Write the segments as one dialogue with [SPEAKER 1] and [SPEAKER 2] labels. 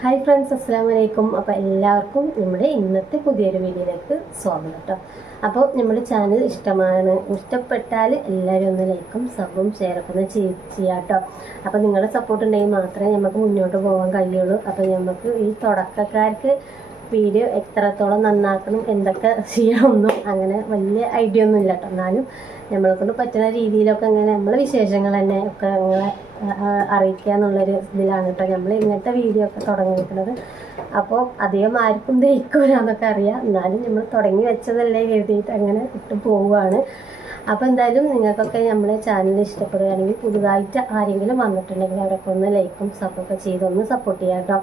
[SPEAKER 1] Hi friends അസ്സാം വലൈക്കും അപ്പോൾ എല്ലാവർക്കും നമ്മുടെ ഇന്നത്തെ പുതിയൊരു വീഡിയോയിലേക്ക് സ്വാഗതം കേട്ടോ. അപ്പോൾ നമ്മുടെ ചാനൽ ഇഷ്ടമാണ്. ഇഷ്ടപ്പെട്ടാൽ എല്ലാവരും ഒന്ന് ലൈക്കും സബും ഷെയറൊക്കെ ഒന്ന് ചെയ് ചെയ്യാം കേട്ടോ. അപ്പോൾ നിങ്ങളുടെ സപ്പോർട്ട് ഉണ്ടെങ്കിൽ മാത്രമേ നമുക്ക് മുന്നോട്ട് പോകാൻ കഴിയുള്ളൂ. അപ്പോൾ നമുക്ക് ഈ തുടക്കക്കാർക്ക് വീഡിയോ എത്രത്തോളം നന്നാക്കണം എന്തൊക്കെ ചെയ്യണമെന്നും അങ്ങനെ വലിയ ഐഡിയ ഒന്നും ഇല്ല കേട്ടോ എന്നാലും നമ്മളെ കൊണ്ട് പറ്റുന്ന രീതിയിലൊക്കെ ഇങ്ങനെ നമ്മളെ വിശേഷങ്ങൾ തന്നെ ഒക്കെ നിങ്ങളെ അറിയിക്കുക എന്നുള്ളൊരു ഇതിലാണ് കേട്ടോ നമ്മൾ ഇങ്ങനത്തെ വീഡിയോ ഒക്കെ തുടങ്ങി വെക്കുന്നത് അപ്പോൾ അധികം ആർക്കും ദഹിക്കൂലെന്നൊക്കെ അറിയാം. എന്നാലും നമ്മൾ തുടങ്ങി വെച്ചതല്ലേ എഴുതിയിട്ട് അങ്ങനെ ഇട്ട് പോവുകയാണ്. അപ്പോൾ എന്തായാലും നിങ്ങൾക്കൊക്കെ നമ്മളെ ചാനൽ ഇഷ്ടപ്പെടുകയാണെങ്കിൽ പുതുതായിട്ട് ആരെങ്കിലും വന്നിട്ടുണ്ടെങ്കിൽ അവരൊക്കെ ഒന്ന് ലൈക്കും സപ്പോർട്ടൊക്കെ ചെയ്തൊന്ന് സപ്പോർട്ട് ചെയ്യാം കേട്ടോ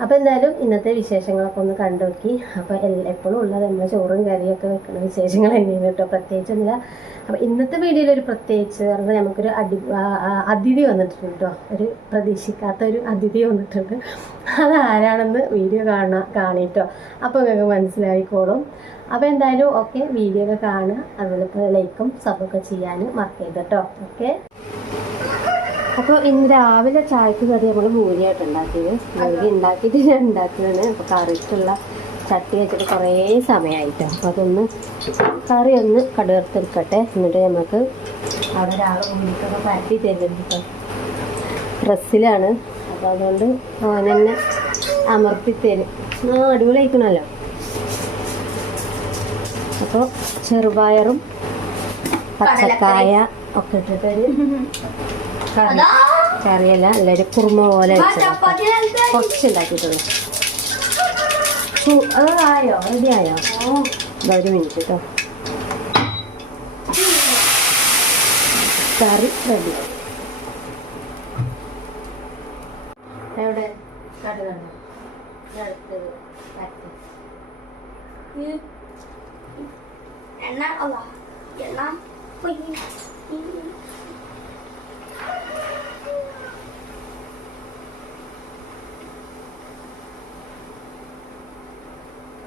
[SPEAKER 1] അപ്പോൾ എന്തായാലും ഇന്നത്തെ വിശേഷങ്ങളൊക്കെ ഒന്ന് കണ്ടു നോക്കി അപ്പോൾ എപ്പോഴും ഉള്ളത് നമ്മൾ ചോറും കറിയൊക്കെ വെക്കുന്ന വിശേഷങ്ങൾ തന്നെയാണ് കേട്ടോ. പ്രത്യേകിച്ചൊന്നുമില്ല. അപ്പോൾ ഇന്നത്തെ വീഡിയോയിൽ ഒരു പ്രത്യേകിച്ച് പറഞ്ഞാൽ നമുക്കൊരു അടി അതിഥി വന്നിട്ടുണ്ട് കേട്ടോ. ഒരു പ്രതീക്ഷിക്കാത്ത ഒരു അതിഥി വന്നിട്ടുണ്ട്. അതാരാണെന്ന് വീഡിയോ കാണാ കാണിട്ടോ. അപ്പോൾ നിങ്ങൾക്ക് മനസ്സിലായിക്കോളും. അപ്പോൾ എന്തായാലും ഓക്കെ വീഡിയോ ഒക്കെ കാണുക. അതുപോലെ ലൈക്കും സബൊക്കെ ചെയ്യാൻ മറക്കരുത് കേട്ടോ. ഓക്കെ? അപ്പോൾ ഇന്ന് രാവിലെ ചായക്ക് കറി നമ്മൾ ഭൂരിയായിട്ട് ഉണ്ടാക്കിയത്. ഭൂരി ഉണ്ടാക്കിയിട്ട് ഞാൻ ഉണ്ടാക്കിയതാണ്. അപ്പോൾ കറിക്കുള്ള ചട്ടി വെച്ചിട്ട് കുറേ സമയമായിട്ട് അപ്പോൾ അതൊന്ന് കറി ഒന്ന് കടുകർത്തെടുക്കട്ടെ എന്നിട്ട് നമുക്ക് അവിടെ ഒരാൾ മുന്നിട്ടൊക്കെ പരത്തി തരുന്നുണ്ട് ഡ്രസ്സിലാണ് അപ്പോൾ അതുകൊണ്ട് അവനെന്നെ തന്നെ അമർത്തി തരും ആ അടിപൊളിയായിക്കണമല്ലോ അപ്പോൾ ചെറുപയറും പച്ചക്കായ ഒക്കെ ഇട്ടിട്ടൊരു കറി കറിയല്ല എല്ലാവരും കുറുമ പോലെ കുറച്ചുണ്ടാക്കിയിട്ടുള്ളു. അതായോ റെഡി ആയോ? ഒരു മിനിറ്റ് കേട്ടോ കറി റെഡി എവിടെ? അടുത്തത്.
[SPEAKER 2] എണ്ണ എണ്ണ.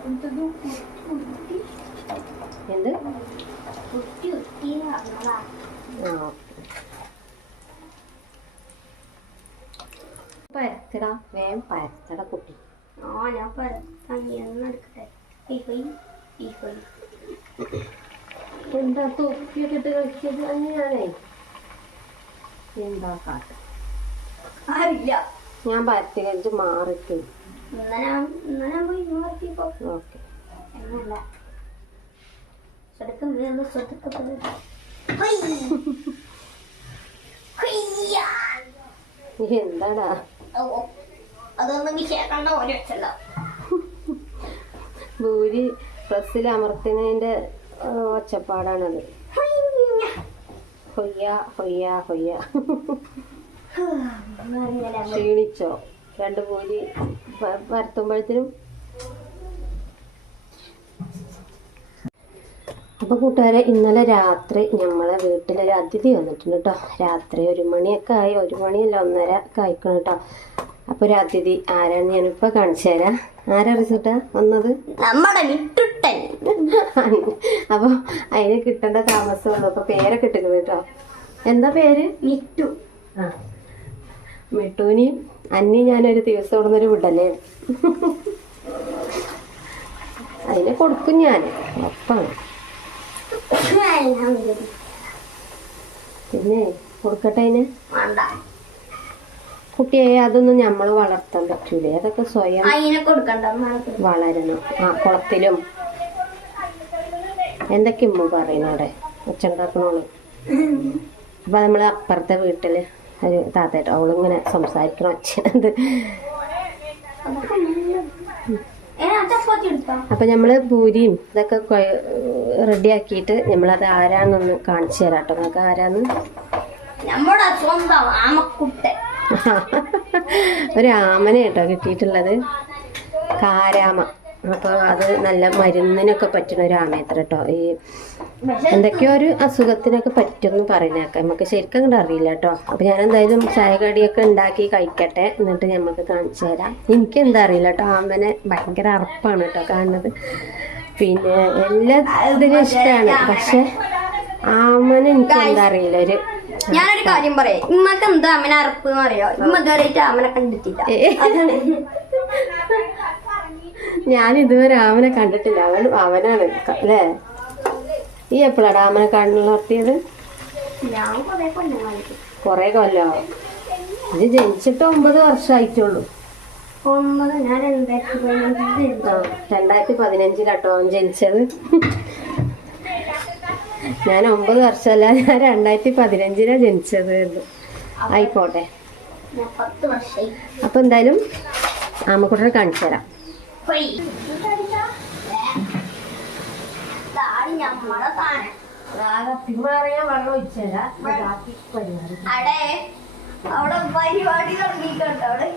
[SPEAKER 1] എന്ത് പരത്തടാ വേഗം പരത്തട കുട്ടി.
[SPEAKER 2] ആ ഞാൻ പോയി
[SPEAKER 1] എന്താ തൊപ്പിയൊക്കെ ഇട്ട് കളിച്ചത്? അങ്ങനെയാണേ എന്താ കാട്ട? ഞാൻ പരത്തി കഴിച്ച് മാറിട്ടു എന്താടാ?
[SPEAKER 2] അതൊന്നും കേൾക്കണ്ട ഒരു വെച്ചല്ല
[SPEAKER 1] ഭൂരി പ്രസ്സിൽ അമർത്തുന്നതിന്റെ ഒച്ചപ്പാടാണത്. ഹൊയ്യ. ഹൊയ്യ ഹൊയ്യ ക്ഷീണിച്ചോ? രണ്ട് പൂരി പരത്തുമ്പോഴത്തേനും അപ്പോൾ കൂട്ടുകാരെ ഇന്നലെ രാത്രി ഞമ്മളെ വീട്ടിലൊരു അതിഥി വന്നിട്ടുണ്ട് കേട്ടോ രാത്രി ഒരു മണിയൊക്കെ ആയി. ഒരു മണിയല്ല ഒന്നര ഒക്കെ ആയിക്കണം കേട്ടോ അപ്പോൾ ഒരു അതിഥി ആരാന്ന് ഞാനിപ്പോൾ കാണിച്ചു തരാം. ആരാ റിസോട്ടാ വന്നത്?
[SPEAKER 2] നമ്മുടെ വിട്ടുട്ടൻ
[SPEAKER 1] അപ്പോൾ അതിന് കിട്ടേണ്ട താമസമുള്ളൂ അപ്പോൾ പേരൊക്കെ ഇട്ടിരുന്നു കേട്ടോ എന്താ പേര്?
[SPEAKER 2] മിട്ടു
[SPEAKER 1] ആ. മിട്ടൂനി അന്നി ഞാനൊരു ദിവസം ഇവിടുന്നൊരു വിടലേ. അതിനെ കൊടുക്കും ഞാൻ. ഉറപ്പാണ്. പിന്നെ കൊടുക്കട്ടെ അതിന്? കുട്ടിയെ അതൊന്നും നമ്മൾ വളർത്താൻ പറ്റൂലേ. അതൊക്കെ സ്വയം വളരണം. ആ കുളത്തിലും. എന്തൊക്കെ ഉമ്മ പറയുന്നവിടെ? ഉച്ചണ്ടാക്കണോൾ അപ്പൊ നമ്മൾ അപ്പുറത്തെ വീട്ടിൽ ഒരു താത്തേട്ടോ അവളിങ്ങനെ സംസാരിക്കണം.
[SPEAKER 2] അച്ഛനത്
[SPEAKER 1] അപ്പം നമ്മൾ പൂരിയും ഇതൊക്കെ റെഡിയാക്കിയിട്ട് നമ്മളത് ആരാന്നൊന്ന് കാണിച്ചു തരാം കേട്ടോ നമുക്ക് ആരാന്ന്?
[SPEAKER 2] നമ്മുടെ സ്വന്തം ആമക്കുട്ട
[SPEAKER 1] ഒരു ആമനെ കേട്ടോ കിട്ടിയിട്ടുള്ളത്. കാരാമ. അപ്പോൾ അത് നല്ല മരുന്നിനൊക്കെ പറ്റുന്ന ഒരു ആമയത്ര കേട്ടോ ഈ എന്തൊക്കെയോ ഒരു അസുഖത്തിനൊക്കെ പറ്റുമെന്ന് പറയുന്നേക്കാം. നമുക്ക് ശരിക്കും അങ്ങോട്ട് അറിയില്ല കേട്ടോ അപ്പം ഞാൻ എന്തായാലും ചായ കടിയൊക്കെ ഉണ്ടാക്കി കഴിക്കട്ടെ എന്നിട്ട് നമുക്ക് കാണിച്ചു തരാം. എനിക്ക് എന്താ അറിയില്ല കേട്ടോ ആമനെ ഭയങ്കര അറപ്പാണ് കേട്ടോ കാണുന്നത്. പിന്നെ എല്ലാ ഇതിനും ഇഷ്ടമാണ് പക്ഷെ ആമനെ എനിക്ക് എന്താ അറിയില്ല. ഒരു
[SPEAKER 2] ഞാനൊരു കാര്യം പറയാം. ഇമ്മക്ക് എന്താ അമ്മനെ അറപ്പ് എന്ന് അറിയോ? ഇമ്മ ഇതുവരെയായിട്ട് അമ്മനെ കണ്ടിട്ടില്ല
[SPEAKER 1] ഞാൻ ഇതുവരെ അവനെ കണ്ടിട്ടില്ല. അവൻ അവനാണ്. അല്ലേ? ഈ എപ്പോഴാണ് അവനെ
[SPEAKER 2] ഞാൻ കൊറേ കൊല്ലം
[SPEAKER 1] ഇത് ജനിച്ചിട്ട് ഒമ്പത് വർഷമായിട്ടുള്ളൂ
[SPEAKER 2] രണ്ടായിരത്തി
[SPEAKER 1] പതിനഞ്ചിലാട്ടോ അവൻ ജനിച്ചത്. ഞാൻ ഒമ്പത് വർഷമല്ല ഞാൻ രണ്ടായിരത്തി പതിനഞ്ചിലാണ് ജനിച്ചത്. ആയിക്കോട്ടെ. അപ്പൊ എന്തായാലും ആമക്കുട്ടനെ കാണിച്ചു തരാം വെള്ളം
[SPEAKER 2] അവിടെ പരിപാടി തുടങ്ങിയിട്ടുണ്ട്. അവിടെ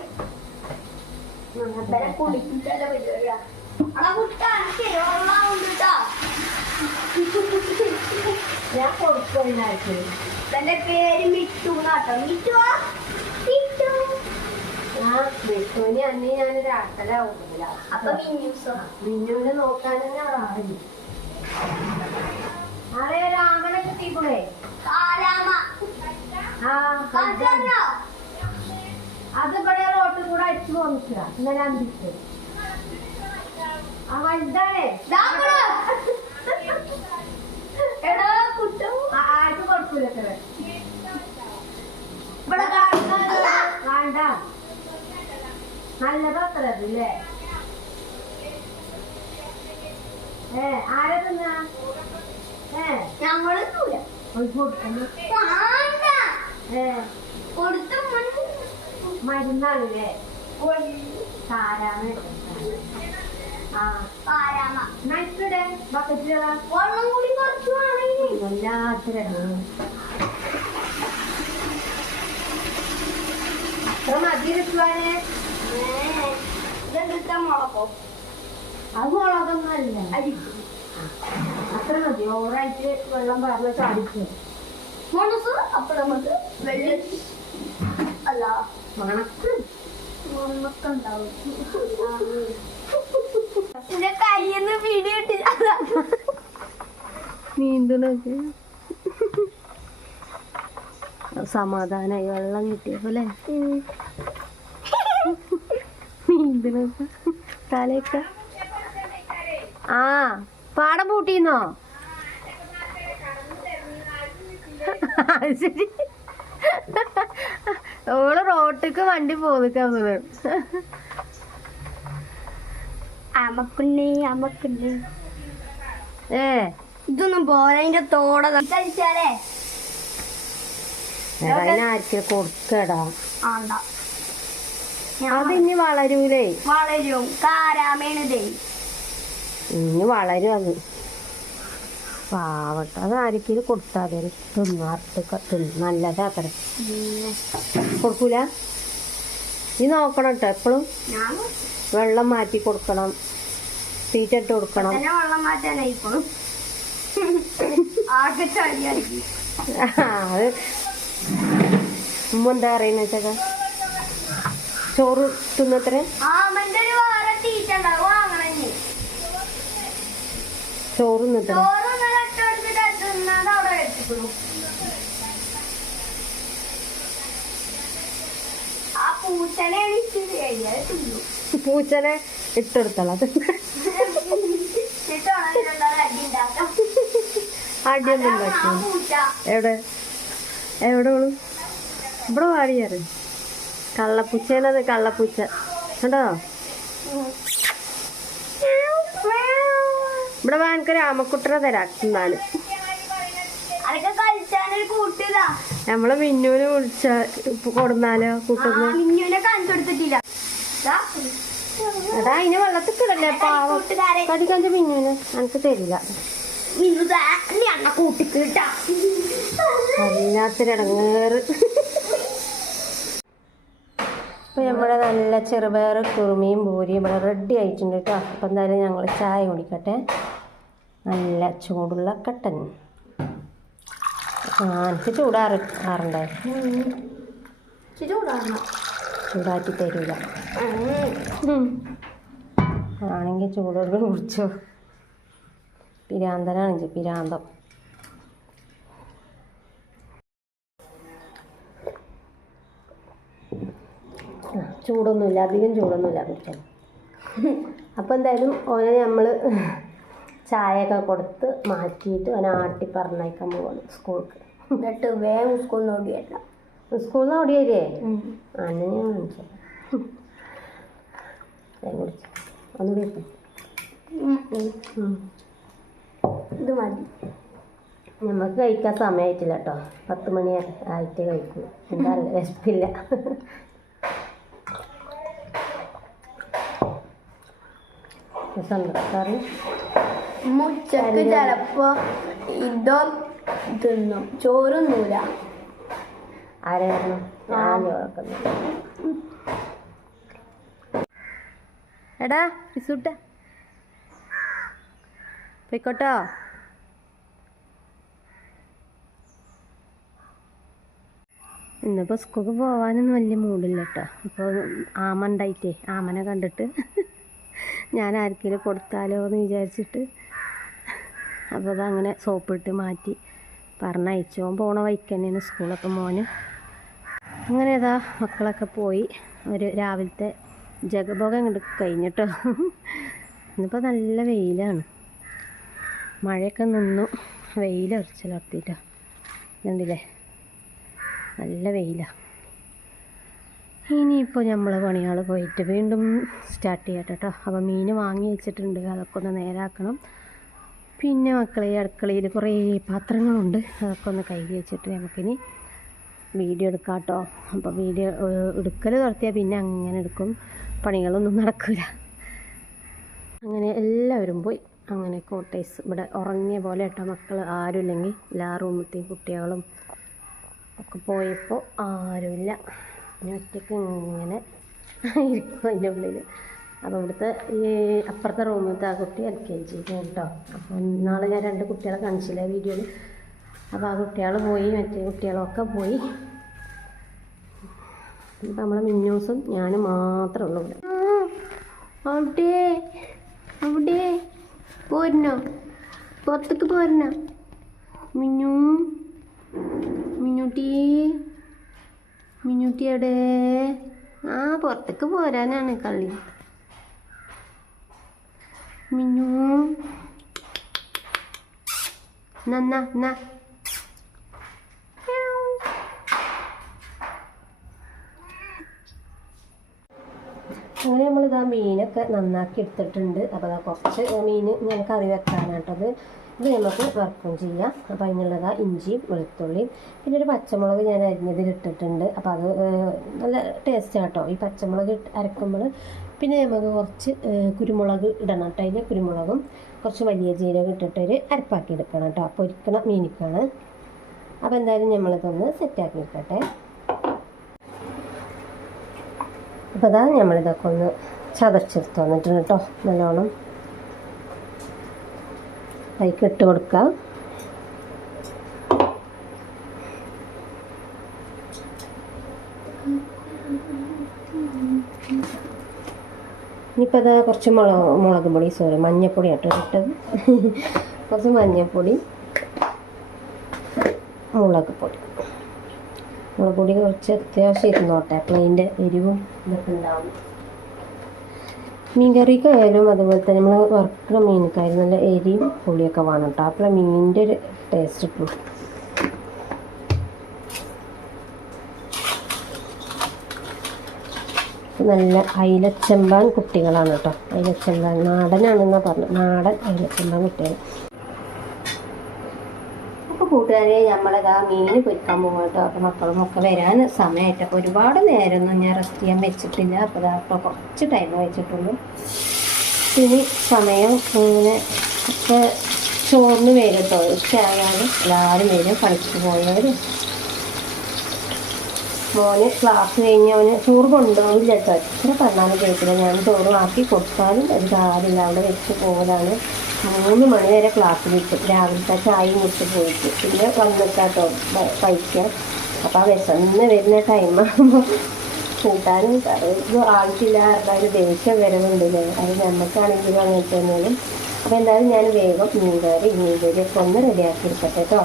[SPEAKER 2] പരിപാടിയാ. അവിടെ
[SPEAKER 1] ഞാൻ കൊടുക്കുന്നതായിട്ട്
[SPEAKER 2] തന്റെ പേര് മിറ്റു നാട്ടോ മിറ്റുവാ മിറ്റു
[SPEAKER 1] ഞാൻ വിഷുവിന് അന്ന് ഞാനൊരു ആട്ടലാവുന്നില്ല
[SPEAKER 2] അപ്പൊ
[SPEAKER 1] മിന്നുവിനെ നോക്കാൻ തന്നെ അവിടെ ആളെ രാമനെ കിട്ടിക്കൂടെ അത് ഇവിടെ റോട്ടിൽ കൂടെ അടിച്ചു പോന്നിക്കുക ഇന്നലെ അന്തിക്ക് ആ വലുതാണേ.
[SPEAKER 2] എടാ കുട്ടു.
[SPEAKER 1] ആർക്ക് കൊടുക്കൂല
[SPEAKER 2] ഇവിടെ കാണുന്നത്.
[SPEAKER 1] അത്ര അതില്ലേ ഏ ആരെ തിന്നാ. ഏ
[SPEAKER 2] ഞങ്ങൾ
[SPEAKER 1] മരുന്നാണല്ലേ താരാണ് ആ.
[SPEAKER 2] കാലാമ
[SPEAKER 1] നൈറ്റിടെ ബക്കറ്റിലാ
[SPEAKER 2] വെള്ളം കൂടി കുറച്ച് വേണമെങ്കിൽ
[SPEAKER 1] വല്ലാത്തൊരു അത്ര മതി
[SPEAKER 2] മുളകോ
[SPEAKER 1] അത് മുളകൊന്നും അല്ല
[SPEAKER 2] അടിക്കും.
[SPEAKER 1] അത്ര മതി. ഓവറായിട്ട് വെള്ളം പറഞ്ഞിട്ട് അടിക്കും
[SPEAKER 2] മനസ്സ് അപ്പൊ നമുക്ക് വെള്ളം. അല്ല.
[SPEAKER 1] മണക്ക്.
[SPEAKER 2] കയ്യിന്ന്
[SPEAKER 1] നീന്തണൊക്കെ സമാധാനായി വെള്ളം കിട്ടിയപ്പോലെ തലയൊക്കെ. ആ പാടം പൂട്ടിന്നോ? ശരി. ഓൾ റോട്ടിക്ക് വണ്ടി പോന്നിക്കാവുന്നത്
[SPEAKER 2] അമക്കുണ്ണി അമക്കുണ്ണി
[SPEAKER 1] ഏ?
[SPEAKER 2] ഇതൊന്നും പോലെ അതിന്റെ തോട കഴിച്ചാലേ
[SPEAKER 1] അതിനായിരിക്കും കൊടുക്കടാ.
[SPEAKER 2] ആണ്ട.
[SPEAKER 1] അത് ഇനി വളരൂലേ.
[SPEAKER 2] വളരും. കാരാമേണിതേ.
[SPEAKER 1] ഇനി വളരും അത്. പാവട്ട അത് ആർക്കെങ്കിലും കൊടുത്താൽ മതി. തിന്നാർട്ട് തിന്ന് നല്ലതാക്കട്ടെ കൊടുക്കൂല? ഈ നോക്കണം കേട്ടോ എപ്പോഴും വെള്ളം മാറ്റി കൊടുക്കണം. തീറ്റ ഇട്ട് കൊടുക്കണം.
[SPEAKER 2] വെള്ളം ചളിയായിരിക്കും
[SPEAKER 1] അത് ഉമ്മ എന്താ പറയുന്ന വെച്ചാ ചോറ് തിന്നത്രേ? ചോറ് തിന്നത്രേ?
[SPEAKER 2] പൂച്ചനെ
[SPEAKER 1] ഇട്ടെടുത്തല്ല ഇട്ടെടുത്തള അടിയൊന്നും പറ്റും എവിടെ? എവിടെ ഇവിടെ വാടിയാറ് കള്ളപ്പൂച്ചേനത് കള്ളപ്പൂച്ച. കണ്ടോ? ഇവിടെ വാനക്ക് രാമക്കുട്ടനെ തരാം
[SPEAKER 2] കൂട്ടില്ല
[SPEAKER 1] നമ്മളെ മിന്നുവിനെ വിളിച്ച കൊടുന്നാലോ കൂട്ടുന്ന? അതാ അതിനെ വെള്ളത്തിൽ കിടല്ലേ പാവം. കടിക്കഞ്ച മിന്നുവിന് എനിക്ക് തരില്ല.
[SPEAKER 2] കൂട്ടിക്കിട്ടാ ദാ,
[SPEAKER 1] ഇടങ്ങേറ്. അപ്പോൾ നമ്മുടെ നല്ല ചെറുപയർ കുറുമിയും പൂരിയും ഇവിടെ റെഡി ആയിട്ടുണ്ട് കേട്ടോ അപ്പം എന്തായാലും ഞങ്ങൾ ചായ കുടിക്കട്ടെ. നല്ല ചൂടുള്ള കട്ടൻ. ആ എനിക്ക് ചൂടാറ് ആറുണ്ടേ? ചൂടാക്കി തരില്ല ആണെങ്കിൽ ചൂടോട് കുടിച്ചോ. പിരാന്തനാണെങ്കിൽ പിരാന്തം. ചൂടൊന്നുമില്ല അധികം ചൂടൊന്നുമില്ല കുടിച്ചാൽ അപ്പോൾ എന്തായാലും ഓനെ നമ്മൾ ചായയൊക്കെ കൊടുത്ത് മാറ്റിയിട്ട് ഓനെ ആട്ടി പറഞ്ഞയക്കാൻ പോകുന്നു സ്കൂൾക്ക്.
[SPEAKER 2] എന്നിട്ട് വേഗം സ്കൂളിൽ ഓടിയല്ല
[SPEAKER 1] സ്കൂളിൽ നിന്ന് ഓടിയല്ലേ അന്നെ ഞാൻ കാണിച്ചു കുടിച്ചു ഒന്ന് വീട്ടു
[SPEAKER 2] ഇത് മതി.
[SPEAKER 1] നമുക്ക് കഴിക്കാൻ സമയമായിട്ടില്ല കേട്ടോ. പത്ത് മണി ആയിട്ട് കഴിക്കും. എന്താ വിശപ്പില്ല. രസമുണ്ട് കറി
[SPEAKER 2] ഉച്ചയ്ക്ക് ചിലപ്പോ ഇതോ തിന്നും. ചോറൊന്നുമില്ല
[SPEAKER 1] ആരായിരുന്നു ഞാൻ ചോറക്കുന്നു എടാ പിസൂട്ട പോയിക്കോട്ടോ. ഇന്നിപ്പോൾ സ്കൂൾക്ക് പോകാനൊന്നും വലിയ മൂടില്ല കേട്ടോ ഇപ്പൊ ആമ ഉണ്ടായിട്ടേ ആമനെ കണ്ടിട്ട്. ഞാൻ ആർക്കെങ്കിലും കൊടുത്താലോ എന്ന് വിചാരിച്ചിട്ട് അപ്പോൾ അതങ്ങനെ സോപ്പിട്ട് മാറ്റി. പറഞ്ഞയച്ചോൻ പോണ വഴിക്ക് തന്നെയാണ് സ്കൂളൊക്കെ മോന്. അങ്ങനെ ഏതാ മക്കളൊക്കെ പോയി. ഒരു രാവിലത്തെ ജഗഭോഗം ഇങ്ങോട്ട് കഴിഞ്ഞിട്ടോ. ഇന്നിപ്പോൾ നല്ല വെയിലാണ്. മഴയൊക്കെ നിന്നു. വെയിൽ ഉറച്ചിലർത്തിയിട്ടോ കണ്ടില്ലേ? നല്ല വെയിലാണ് ഇനിയിപ്പോൾ നമ്മൾ പണിയാൾ പോയിട്ട് വീണ്ടും സ്റ്റാർട്ട് ചെയ്യട്ടെ കേട്ടോ അപ്പോൾ മീൻ വാങ്ങി വെച്ചിട്ടുണ്ട്. അതൊക്കെ ഒന്ന് നേരാക്കണം. പിന്നെ മക്കളെ അടുക്കളയിൽ കുറേ പാത്രങ്ങളുണ്ട്. അതൊക്കെ ഒന്ന് കഴുകി വെച്ചിട്ട് നമുക്കിനി വീഡിയോ എടുക്കാം കേട്ടോ അപ്പോൾ വീഡിയോ എടുക്കൽ നടത്തിയാൽ പിന്നെ അങ്ങനെ എടുക്കും. പണികളൊന്നും നടക്കില്ല അങ്ങനെ എല്ലാവരും പോയി. അങ്ങനെ കോട്ടേഴ്സ് ഇവിടെ ഉറങ്ങിയ പോലെ കേട്ടോ മക്കൾ ആരുമില്ലെങ്കിൽ എല്ലാ റൂമത്തെയും കുട്ടികളും ഒക്കെ പോയപ്പോൾ ആരുമില്ല. പിന്നെ ഒറ്റയ്ക്ക് ഇങ്ങനെ ഇരിക്കും അതിന്റെ ഉള്ളിൽ. അപ്പോൾ ഇവിടുത്തെ ഈ അപ്പുറത്തെ റൂമിലത്തെ ആ കുട്ടി എൽ കെ ജി കേട്ടോ. അപ്പോൾ നാളെ ഞാൻ രണ്ട് കുട്ടികളെ കാണിച്ചില്ല വീഡിയോയിൽ. അപ്പോൾ ആ കുട്ടികൾ പോയി മറ്റേ കുട്ടികളൊക്കെ പോയി. ഇപ്പം നമ്മളെ മിന്നൂസും ഞാനും മാത്രമേ ഉള്ളൂ ഇവിടെ. അവിടെ അവിടെ. പോരണോ പുറത്തേക്ക് പോരണോ മിന്നു മിന്നുട്ടി. മിന്നുട്ടി എവിടെ ആ പുറത്തേക്ക് പോരാനാണ് കള്ളി മിന്നു. നന്ന ന അങ്ങനെ നമ്മളിതാ മീനൊക്കെ നന്നാക്കി എടുത്തിട്ടുണ്ട്. അപ്പോൾ കുറച്ച് മീൻ ഞാൻ കറി വെക്കാനായിട്ടത് ഇത് നമുക്ക് വറുക്കും ചെയ്യാം. അപ്പോൾ അതിനുള്ളതാ ഇഞ്ചിയും വെളുത്തുള്ളിയും. പിന്നെ ഒരു പച്ചമുളക് ഞാൻ അരിഞ്ഞതിൽ ഇട്ടിട്ടുണ്ട് അപ്പോൾ അത് നല്ല ടേസ്റ്റ് കേട്ടോ ഈ പച്ചമുളക് അരക്കുമ്പോൾ പിന്നെ നമുക്ക് കുറച്ച് കുരുമുളക് ഇടണം കേട്ടോ അതിന്റെ കുരുമുളകും കുറച്ച് വലിയ ജീരകം ഇട്ടിട്ട് ഒരു അരപ്പാക്കി എടുക്കണം കേട്ടോ പൊരിക്കണ മീനിക്കാണ്. അപ്പോൾ എന്തായാലും നമ്മളിതൊന്ന് സെറ്റാക്കി എടുക്കട്ടെ അപ്പോൾ അതാ നമ്മളിതൊക്കെ ഒന്ന് ചതച്ചെടുത്ത് വന്നിട്ടുണ്ട് കേട്ടോ നല്ലോണം അതിലേക്ക് ഇട്ട് കൊടുക്കാം. ഇനിയിപ്പോൾ അത് കുറച്ച് മുളക് മുളക് പൊടി സോറി മഞ്ഞൾപ്പൊടി ആട്ടോ ഇട്ടത്. കുറച്ച് മഞ്ഞൾപ്പൊടി മുളക് പൊടി. മുളക് പൊടി കുറച്ച് അത്യാവശ്യം ഇരുന്നോട്ടെ അപ്പോൾ അതിന്റെ എരിവും ഇതൊക്കെ ഉണ്ടാവും. മീൻ കറിക്കായാലും അതുപോലെ തന്നെ നമ്മൾ വറുക്കുന്ന മീനക്കായാലും നല്ല എരിയും പുളിയൊക്കെ വേണം കേട്ടോ. അപ്പോൾ മീനിന്റെ ഒരു ടേസ്റ്റ് കിട്ടും. നല്ല അയിലച്ചെമ്പാൻ കുട്ടികളാണ് കേട്ടോ. അയിലച്ചെമ്പാൻ നാടനാണെന്നാണ് പറഞ്ഞത് നാടൻ അയിലച്ചെമ്പാൻ കുട്ടികൾ കൂട്ടുകാരെ നമ്മളിതാ മീൻ പൊരിക്കാൻ പോകും കേട്ടോ അപ്പോൾ മക്കളും ഒക്കെ വരാൻ സമയമായിട്ട് അപ്പോൾ ഒരുപാട് നേരമൊന്നും ഞാൻ റെസ്റ്റ് ചെയ്യാൻ വെച്ചിട്ടില്ല. അപ്പോൾ ഇതാ അപ്പോൾ കുറച്ച് ടൈം വെച്ചിട്ടുള്ളൂ. ഇനി സമയം ഇങ്ങനെ ഒക്കെ ചോറിന് വരും കേട്ടോ ഉച്ചയായാലും എല്ലാവരും വരും കളിച്ചു പോയവരും. മോന് ക്ലാസ് കഴിഞ്ഞ് അവന് ചോറ് കൊണ്ടുപോകില്ല കേട്ടോ എത്ര പറഞ്ഞാലും കേൾക്കില്ല. ഞാൻ ചോറ് ആക്കി കൊടുത്താലും ഒരു കാര്യമില്ല. അവിടെ വെച്ച് പോകലാണ് മൂന്ന് മണി വരെ ക്ലാസ് നിൽക്കും രാവിലത്തെ ചായ കുടിച്ച് പോയിട്ട്. പിന്നെ വന്നിട്ടാട്ടോ കഴിക്കാം അപ്പോൾ ആ വിശന്ന് വരുന്ന ടൈമാകുമ്പോൾ കൂട്ടാനും ആവശ്യമില്ല ഒരു ദേഷ്യം വരവുണ്ടല്ലേ? അത് നമുക്കാണെങ്കിലും അങ്ങനെ തന്നെയാണ്. അപ്പോൾ എന്തായാലും ഞാൻ വേഗം മീൻകറി മീൻകറിയൊക്കെ ഒന്ന് റെഡിയാക്കി എടുക്കട്ടെ കേട്ടോ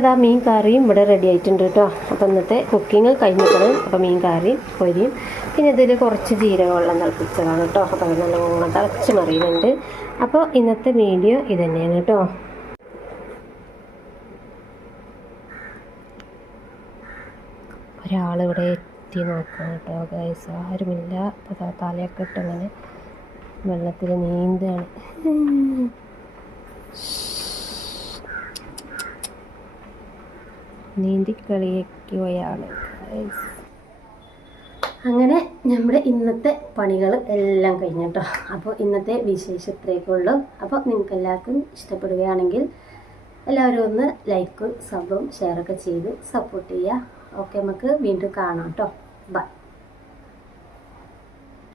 [SPEAKER 1] അതാ മീൻ കറിയും ഇവിടെ റെഡി ആയിട്ടുണ്ട് കേട്ടോ. അപ്പോൾ ഇന്നത്തെ കുക്കിങ് കഴിഞ്ഞിട്ടാണ് അപ്പോൾ മീൻ കറിയും പൊരിയും. പിന്നെ ഇതിൽ കുറച്ച് ജീരകവെള്ളം തിളപ്പിച്ചതാണ് കേട്ടോ. അപ്പോൾ അത് നല്ലോണം തിളച്ച് മറിയുന്നുണ്ട്. അപ്പോൾ ഇന്നത്തെ വീഡിയോ ഇതന്നെയാണ് തന്നെയാണ് കേട്ടോ. ഒരാളിവിടെ എത്തി നോക്കണം കേട്ടോ ഗൈസ് ആരുമില്ല. അപ്പോൾ തലയൊക്കെ ഇട്ടങ്ങനെ വെള്ളത്തിൽ നീന്താണ്. നീന്തിക്കളിയൊക്കെയാണ് ഗൈസ് അങ്ങനെ നമ്മുടെ ഇന്നത്തെ പണികൾ എല്ലാം കഴിഞ്ഞു അപ്പോൾ ഇന്നത്തെ വിശേഷം ഇത്രയൊക്കെയുള്ളൂ അപ്പോൾ നിങ്ങൾക്ക് എല്ലാവർക്കും ഇഷ്ടപ്പെടുകയാണെങ്കിൽ എല്ലാവരും ഒന്ന് ലൈക്കും സബും ഷെയറൊക്കെ ചെയ്ത് സപ്പോർട്ട് ചെയ്യുക. ഓക്കെ നമുക്ക് വീണ്ടും കാണാം കേട്ടോ ബൈ